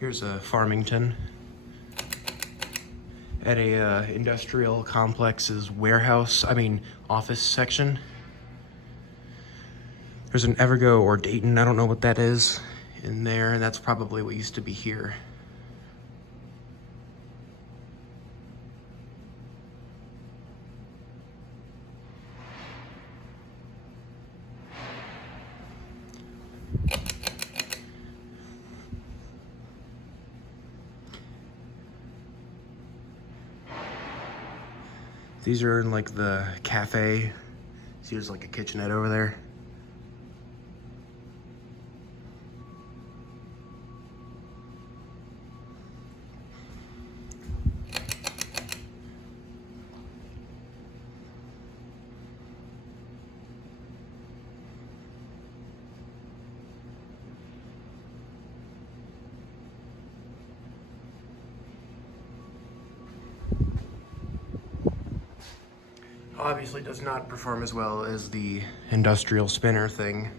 Here's a Farmington at a industrial complex's office section. There's an Evergo or Dayton, I don't know what that is, in there, and that's probably what used to be here. These are in like the cafe. See, there's like a kitchenette over there. Obviously does not perform as well as the industrial spinner thing.